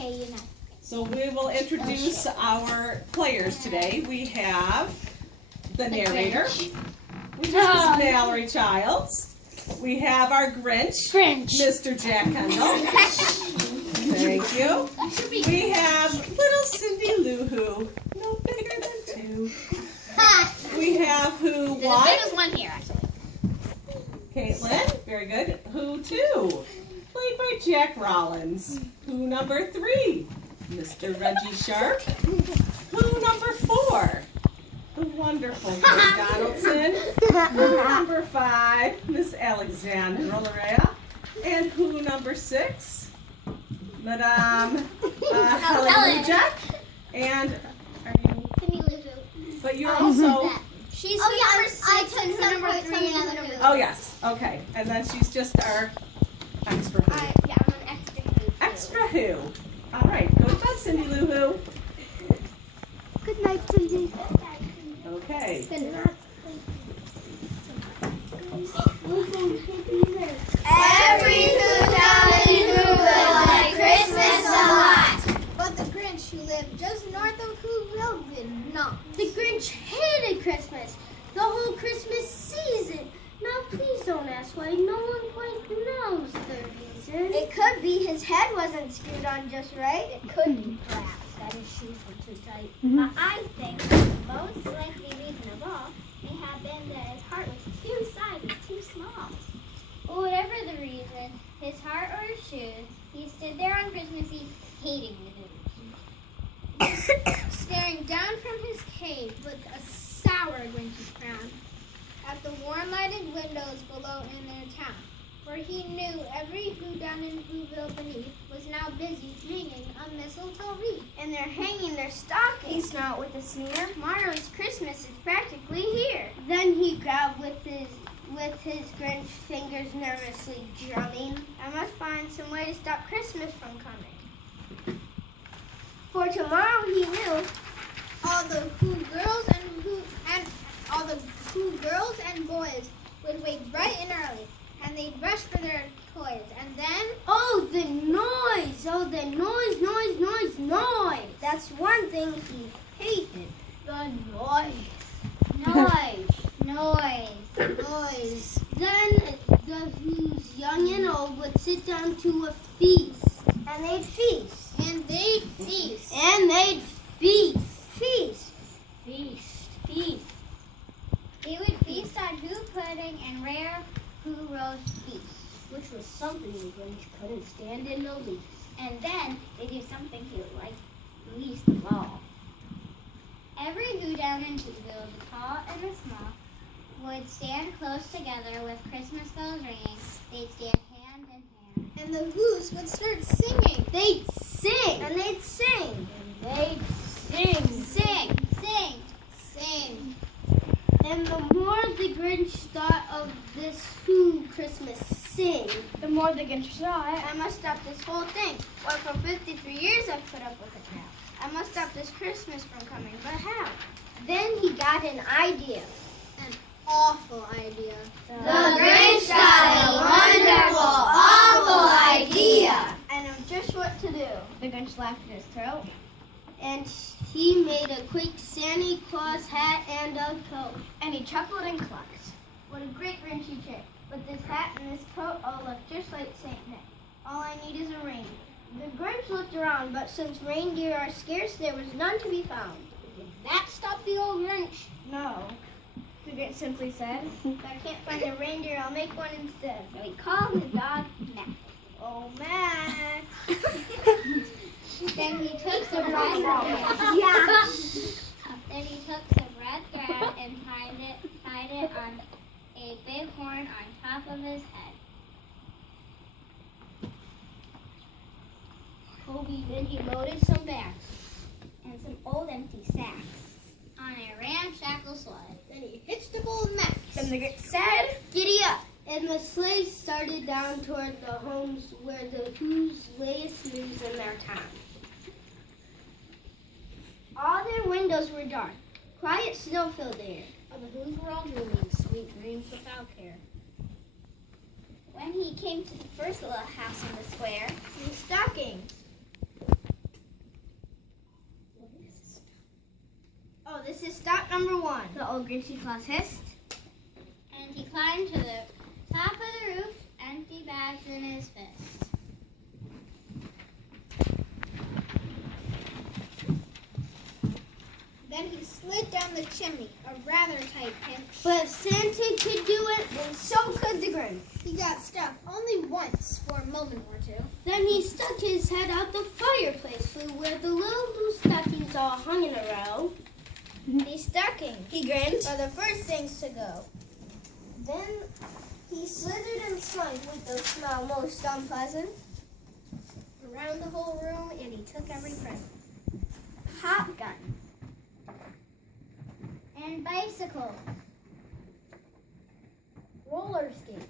Okay, you know. So we will introduce our players today. We have the narrator, which is Miss Mallory Childs. We have our Grinch, Mr. Jack Kendall. Thank you. We have little Cindy Lou Who, no bigger than two. We have Who There's One. as big as one here, actually. Caitlin, very good. Who Two, played by Jack Rollins. Who number 3, Mr. Reggie Sharp. Who number 4, the wonderful Miss Donaldson. Who number 5, Miss Alexandra Larea. And who number 6, Madame Helen Jack. And are you? Cindy Lou Who. But you're also. She's number 6 and who number 3 and number 2. Oh yes. Okay. And then she's just our extra who. Yeah, I'm an extra who. Extra who. All right. Good job, Cindy Lou Who. Good night, Cindy. Okay. Good night. Every Who down in Whoville liked Christmas a lot. But the Grinch, who lived just north of Whoville, did not. The Grinch hated Christmas, the whole Christmas season. Now please don't ask why. No one quite knows the reason. It could be his head wasn't screwed on just right. It could be perhaps that his shoes were too tight. But I think the most likely reason of all may have been that his heart was too sizes too small. Or whatever the reason, his heart or his shoes, he stood there on Christmas Eve hating the news. Staring down from his cave with a sour Grinchy frown at the warm lighted windows below in their town, for he knew every Who down in Whoville beneath was now busy hanging a mistletoe wreath. And they're hanging their stockings now with a sneer. Tomorrow's Christmas is practically here. Then he growled with his Grinch fingers nervously drumming. I must find some way to stop Christmas from coming. For tomorrow he knew All the Who girls and all the Who girls and boys would wake bright and early, and they'd rush for their toys, and then oh, the noise! Oh, the noise, noise, noise, noise! That's one thing he hated. The noise. noise. Then the Who's young and old would sit down to a feast. And they'd feast. And they'd feast. And they'd feast. Feast. Feast. Feast. They would feast on Who pudding and rare Who roast beef. Which was something the Grinch couldn't stand in the least. And then they do something he would like least of all. Every Who down in Whoville, the tall and the small, would stand close together with Christmas bells ringing. They'd stand hand in hand. And the Who's would start singing. They'd sing. And they'd sing. And they'd sing. Sing, sing. Sing. And the more the Grinch thought of this Who Christmas sing, the more the Grinch thought, I must stop this whole thing. Well, for 53 years I've put up with it now. I must stop this Christmas from coming, but how? Then he got an idea. An awful idea. The Grinch got a wonderful, awful idea. I know just what to do. The Grinch laughed in his throat. And he made a quick Santa Claus hat and a coat. And he chuckled and clucked. What a great Grinchy trick. With this hat and this coat, I'll look just like Saint Nick. All I need is a reindeer. The Grinch looked around, but since reindeer are scarce, there was none to be found. Did that stop the old Grinch? No, the Grinch simply said. If I can't find a reindeer, I'll make one instead. So he called his dog Max. Oh, Max. Then he took some red thread. Yeah. Then he took some red thread and tied it on a big horn on top of his head. Then he loaded some bags and some old empty sacks on a ramshackle sled. Then he hitched up old Max. Then the Grinch said, "Giddy up!" And the sleigh started down toward the homes where the Who's latest news in their town. All their windows were dark. Quiet snow filled the air. And the Who's were all dreaming sweet dreams without care. When he came to the first little house in the square, New stockings. old Grinchy Claus hissed. And he climbed to the top of the roof, empty bags in his fist. Then he slid down the chimney, a rather tight pinch. But if Santa could do it, then so could the Grinch. He got stuck only once for a moment or two. Then he stuck his head out the fireplace where the little blue stockings all hung in a row. These stockings He grinned. are the first things to go. Then he slithered and slunk with the smell most unpleasant. Around the whole room, and he took every present. Pop gun. And bicycles. Roller skates.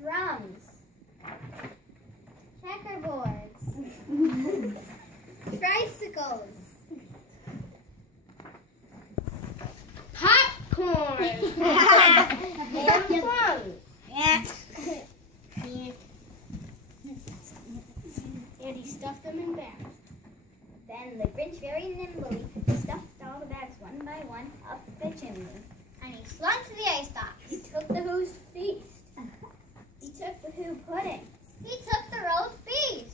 Drums. Checkerboards. Tricycles. Popcorn. And plums. And he stuffed them in bags. Then the Grinch very nimbly stuffed all the bags one by one up the chimney. And he slunk to the ice box. He took the Who's feast. He took the Who pudding. He took the roast beef.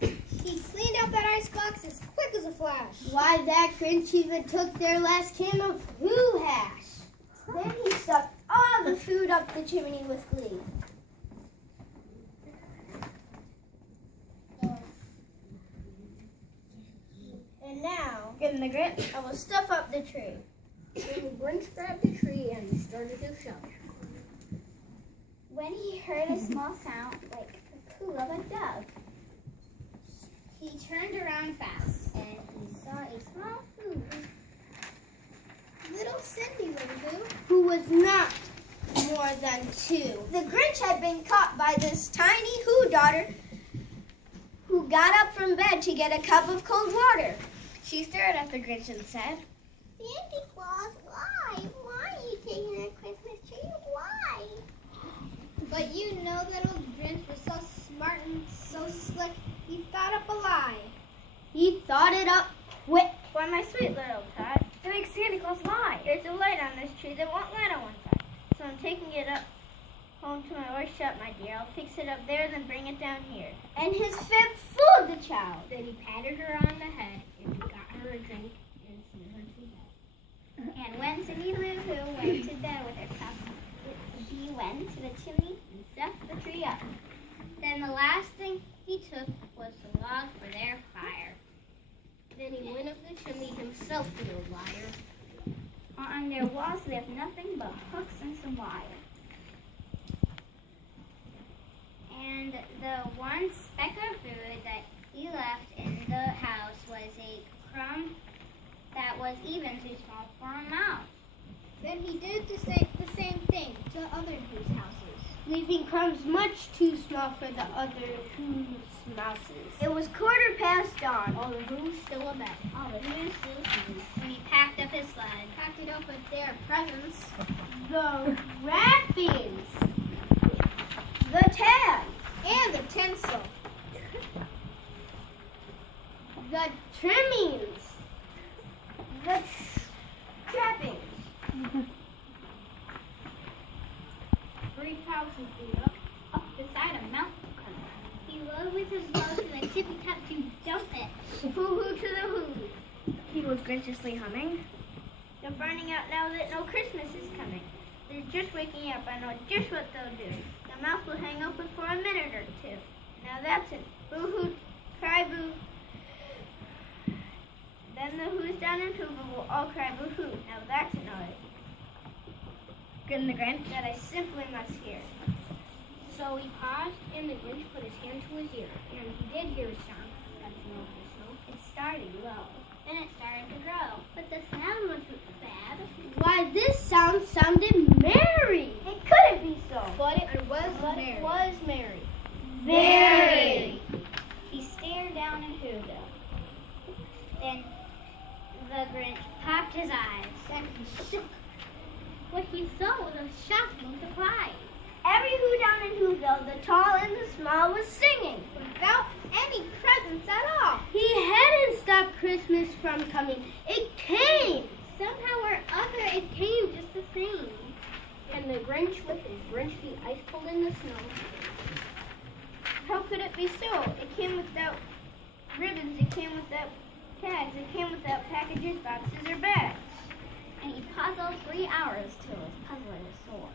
He cleaned out that ice box as quick as a flash. Why, that Grinch even took their last can of Who hash. Then he stuffed all the food up the chimney with glee. And now, In the Grinch, I will stuff up the tree. then the Grinch grabbed the tree and started to shout. When he heard a small sound like the coo of a dove, he turned around fast and he saw a small Who. Little Cindy, little Boo. Who was not more than 2. The Grinch had been caught by this tiny Who daughter who got up from bed to get a cup of cold water. She stared at the Grinch and said, Santa Claus, why? Why are you taking a Christmas tree? Why? But you know that old Grinch was so smart and so slick, he thought up a lie. He thought it up quick. Why, my sweet little tot, it makes Santa Claus lie. There's a light on this tree that won't light on one side. So I'm taking it up home to my workshop, my dear. I'll fix it up there, then bring it down here. And his fib fooled the child. Then he patted her on the head and got her a drink and sent her to bed. And when Cindy Lou Who went to bed with her cup, he went to the chimney and stuffed the tree up. Then the last thing he took was the log for their fire. Then he went up the chimney himself, the old liar. On their walls left nothing but hooks and some wire. And the one speck of food that he left in the house was a crumb that was even too small for a mouse. Then he did the same thing to other Who's houses. Leaving crumbs much too small for the other Who's mouses. It was dawn. All the Who's still abed. All the Who's still sleeping. And he packed up his sled. Packed it up with their presents. The wrappings. The tag. And the tinsel. The trimmings. The trappings. 3,000 feet up beside a mountain. He rode with his load to the tippy top to dump it. Hoo-hoo to the Who's. He was grinchiously humming. They're finding out now that no Christmas is coming. They're just waking up. I know just what they'll do. The mouse will hang open for a minute or two. Now that's it. Boo-hoo, cry boo. Then the Who's down in Hoover will all cry boo-hoo. Now that's a noise. Grinned the Grinch that I simply must hear. So he paused, and the Grinch put his hand to his ear, and he did hear a sound. It started low. Then it started to grow. But the sound wasn't sad. Why, this sound sounded merry. It couldn't be so. But it was merry. Very. He stared down in Whoville. Then the Grinch popped his eyes. Then he shook. What he saw was a shocking surprise. Every Who down in Whoville, the tall and the small, was singing. Without any presents at all. He hadn't stopped from coming. It came! Somehow or other, it came just the same. And the Grinch with his Grinch feet ice cold in the snow. How could it be so? It came without ribbons, it came without tags, it came without packages, boxes, or bags. And he puzzled 3 hours till his puzzler was sore.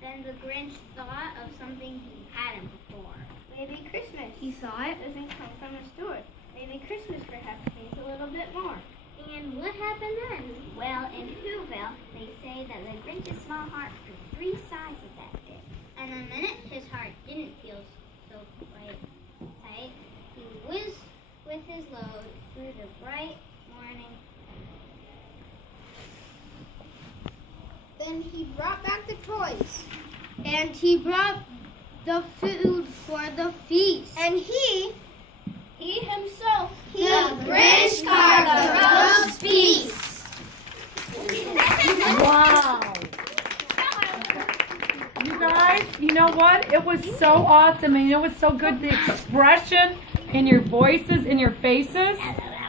Then the Grinch thought of something he hadn't before. Maybe Christmas. He saw it. Doesn't come from a store. Maybe Christmas perhaps means a little bit more. And what happened then? Well, in Whoville, they say that the Grinch's small heart grew 3 sizes that day. And the minute his heart didn't feel so quite tight, he whizzed with his load through the bright morning. Then he brought back the toys. And he brought the food for the feast. And he himself, The Grinch carved the roast beef. Wow. You guys, you know what? It was so awesome, and it was so good, the expression in your voices, in your faces.